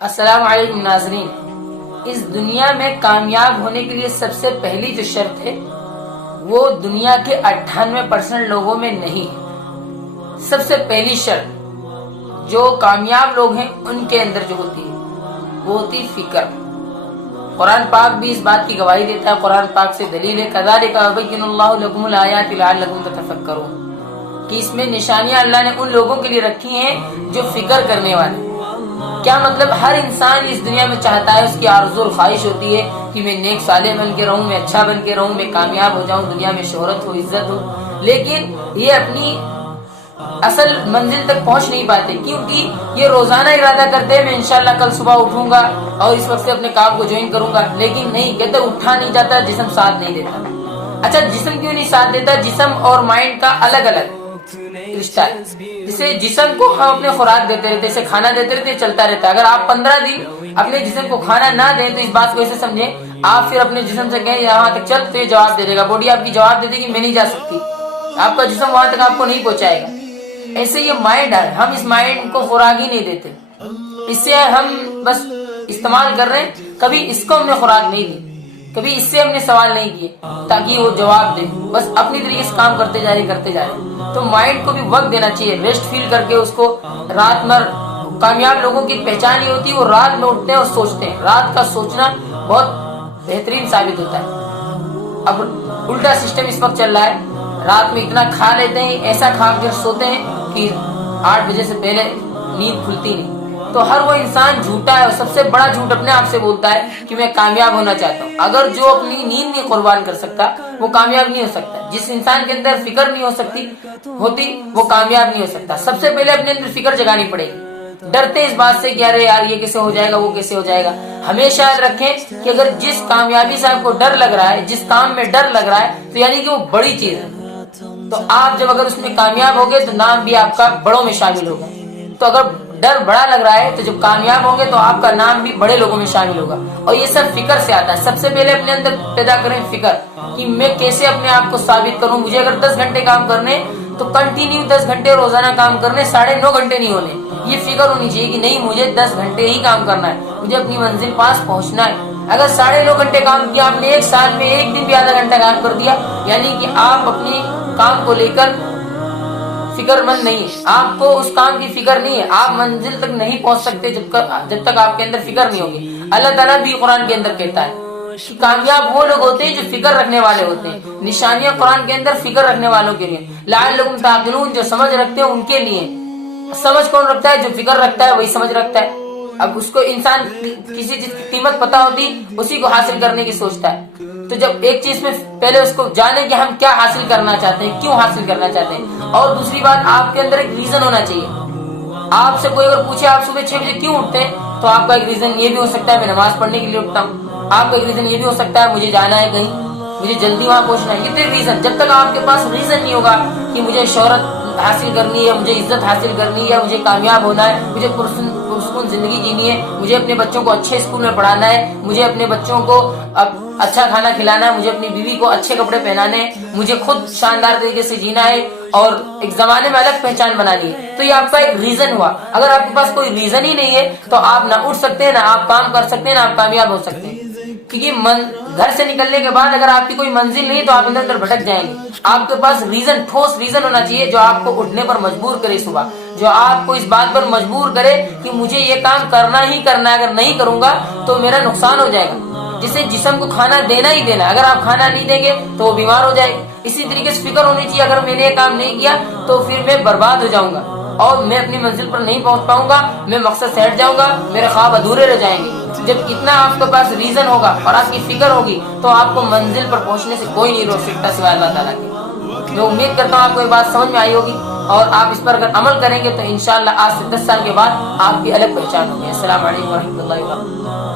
السلام علیکم ناظرین. اس دنیا میں کامیاب ہونے کے لیے سب سے پہلی جو شرط ہے وہ دنیا کے 98% لوگوں میں نہیں ہے. سب سے پہلی شرط جو کامیاب لوگ ہیں ان کے اندر جو ہوتی ہے وہ ہوتی فکر. قرآن پاک بھی اس بات کی گواہی دیتا ہے. قرآن پاک سے دلیل ہے کذالک یبین اللہ لکم الآیات لعلکم تتفکرون کہ اس میں نشانیاں اللہ نے ان لوگوں کے لیے رکھی ہیں جو فکر کرنے والے. کیا مطلب؟ ہر انسان اس دنیا میں چاہتا ہے, اس کی آرزو اور خواہش ہوتی ہے کہ میں نیک صالح بن کے رہوں, میں اچھا بن کے رہوں, میں کامیاب ہو جاؤں, دنیا میں شہرت ہو, عزت ہو. لیکن یہ اپنی اصل منزل تک پہنچ نہیں پاتے کیونکہ یہ روزانہ ارادہ کرتے ہیں میں انشاءاللہ کل صبح اٹھوں گا اور اس وقت سے اپنے کام کو جوائن کروں گا, لیکن نہیں, کہتے اٹھا نہیں جاتا, جسم ساتھ نہیں دیتا. اچھا جسم کیوں نہیں ساتھ دیتا؟ جسم اور مائنڈ کا الگ الگ رشتہ ہے. جسے جسم کو ہم اپنے خوراک دیتے رہتے, اسے کھانا دیتے رہتے, چلتا رہتا ہے. اگر آپ 15 دن اپنے جسم کو کھانا نہ دیں تو اس بات کو ایسے سمجھیں آپ پھر اپنے جسم سے کہیں یہاں تک چل تو یہ جواب دے دے گا. باڈی آپ کی جواب دے دے گی میں نہیں جا سکتی, آپ کا جسم وہاں تک آپ کو نہیں پہنچائے گا. ایسے یہ مائنڈ ہے, ہم اس مائنڈ کو خوراک ہی نہیں دیتے, اس سے ہم بس استعمال کر رہے ہیں. کبھی اس کو ہم نے خوراک نہیں دی, کبھی اس سے ہم نے سوال نہیں کیے تاکہ وہ جواب دے, بس اپنی طریقے سے کام کرتے جا رہے. تو مائنڈ کو بھی وقت دینا چاہیے, ریسٹ فیل کر کے اس کو. رات میں کامیاب لوگوں کی پہچان یہ ہوتی ہے وہ رات میں اٹھتے ہیں اور سوچتے ہیں. رات کا سوچنا بہت بہترین ثابت ہوتا ہے. اب الٹا سسٹم اس وقت چل رہا ہے, رات میں اتنا کھا لیتے ہیں, ایسا کھا کے سوتے ہیں کہ 8 بجے سے پہلے نیند کھلتی نہیں. تو ہر وہ انسان جھوٹا ہے, اور سب سے بڑا جھوٹ اپنے آپ سے بولتا ہے کہ میں کامیاب ہونا چاہتا ہوں. اگر جو اپنی نیند نہیں قربان کر سکتا وہ کامیاب نہیں ہو سکتا. جس انسان کے اندر فکر نہیں ہوتی وہ کامیاب نہیں ہو سکتا. سب سے پہلے اپنے اندر فکر جگانی پڑے گی. ڈرتے اس بات سے کہ ارے یار یہ کیسے ہو جائے گا, وہ کیسے ہو جائے گا. ہمیشہ یاد رکھیں کہ اگر جس کامیابی سے آپ کو ڈر لگ رہا ہے, جس کام میں ڈر لگ رہا ہے, تو یعنی کہ وہ بڑی چیز ہے. تو آپ جب اگر اس میں کامیاب ہوگے تو نام بھی آپ کا بڑوں میں شامل ہوگا. تو اگر ڈر بڑا لگ رہا ہے تو جب کامیاب ہوں گے تو آپ کا نام بھی بڑے لوگوں میں شامل ہوگا. اور یہ سب فکر سے آتا ہے. سب سے پہلے اپنے اندر پیدا کریں فکر کہ میں کیسے اپنے آپ کو ثابت کروں. مجھے اگر 10 گھنٹے کام کرنے تو کنٹینیو 10 گھنٹے روزانہ کام کرنے, 9.5 گھنٹے نہیں ہونے. یہ فکر ہونی چاہیے کہ نہیں مجھے 10 گھنٹے ہی کام کرنا ہے, مجھے اپنی منزل پاس پہنچنا ہے. اگر 9.5 گھنٹے کام کیا آپ نے, ایک سال میں ایک دن بھی آدھا گھنٹہ کام کر دیا, یعنی کہ آپ اپنی کام کو لے کر فکر مند نہیں ہے, آپ کو اس کام کی فکر نہیں ہے. آپ منزل تک نہیں پہنچ سکتے جب تک آپ کے اندر فکر نہیں ہوگی. اللہ تعالیٰ بھی قرآن کے اندر کہتا ہے کہ کامیاب وہ لوگ ہوتے ہیں جو فکر رکھنے والے ہوتے ہیں. نشانیاں قرآن کے اندر فکر رکھنے والوں کے لیے, لعلکم تعقلون, جو سمجھ رکھتے ہیں ان کے لیے. سمجھ کون رکھتا ہے؟ جو فکر رکھتا ہے وہی سمجھ رکھتا ہے. اب اس کو انسان کسی چیز کی قیمت پتا ہوتی اسی کو حاصل کرنے کی سوچتا ہے. تو جب ایک چیز میں پہلے اس کو جانے کہ ہم کیا حاصل کرنا چاہتے ہیں, کیوں حاصل کرنا چاہتے ہیں. اور دوسری بات آپ کے اندر ایک ریزن ہونا چاہیے. آپ سے کوئی اگر پوچھے آپ صبح 6 بجے کیوں اٹھتے ہیں, تو آپ کا ایک ریزن یہ بھی ہو سکتا ہے میں نماز پڑھنے کے لیے اٹھتا ہوں. آپ کا ایک ریزن یہ بھی ہو سکتا ہے مجھے جانا ہے کہیں, مجھے جلدی وہاں پہنچنا ہے. کتنے ریزن. جب تک آپ کے پاس ریزن نہیں ہوگا کہ مجھے شہرت حاصل کرنی ہے, مجھے عزت حاصل کرنی ہے, مجھے کامیاب ہونا ہے, مجھے پرسکون زندگی جینی ہے, مجھے اپنے بچوں کو اچھے اسکول میں پڑھانا ہے, مجھے اپنے بچوں کو اچھا کھانا کھلانا ہے, مجھے اپنی بیوی کو اچھے کپڑے پہنانے ہیں, مجھے خود شاندار طریقے سے جینا ہے اور ایک زمانے میں الگ پہچان بنانی ہے. تو یہ آپ کا ایک ریزن ہوا. اگر آپ کے پاس کوئی ریزن ہی نہیں ہے تو آپ نہ اٹھ سکتے ہیں, نہ آپ کام کر سکتے ہیں, نہ آپ کامیاب ہو سکتے ہیں. کیونکہ گھر سے نکلنے کے بعد اگر آپ کی کوئی منزل نہیں تو آپ اندر بھٹک جائیں گے. آپ کے پاس ریزن, ٹھوس ریزن ہونا چاہیے جو آپ کو اٹھنے پر مجبور کرے صبح, جو آپ کو اس بات پر مجبور کرے کہ مجھے یہ کام کرنا ہی کرنا ہے, اگر نہیں کروں گا تو میرا نقصان ہو جائے گا. جسے جسم کو کھانا دینا ہی دینا, اگر آپ کھانا نہیں دیں گے تو وہ بیمار ہو جائے گا. اسی طریقے سے فکر ہونی چاہیے اگر میں نے یہ کام نہیں کیا تو پھر میں برباد ہو جاؤں گا اور میں اپنی منزل پر نہیں پہنچ پاؤں گا, میں مقصد سے ہٹ جاؤں گا, میرے خواب ادھورے رہ جائیں گے. جب اتنا آپ کے پاس ریزن ہوگا اور آپ کی فکر ہوگی تو آپ کو منزل پر پہنچنے سے کوئی نہیں روک سکتا سوائے اللہ تعالیٰ کے. میں امید کرتا ہوں آپ کو یہ بات سمجھ میں آئی ہوگی اور آپ اس پر اگر عمل کریں گے تو انشاءاللہ آج سے 10 سال کے بعد آپ کی الگ پہچان ہوگی. السلام علیکم ورحمۃ اللہ وبرکاتہ.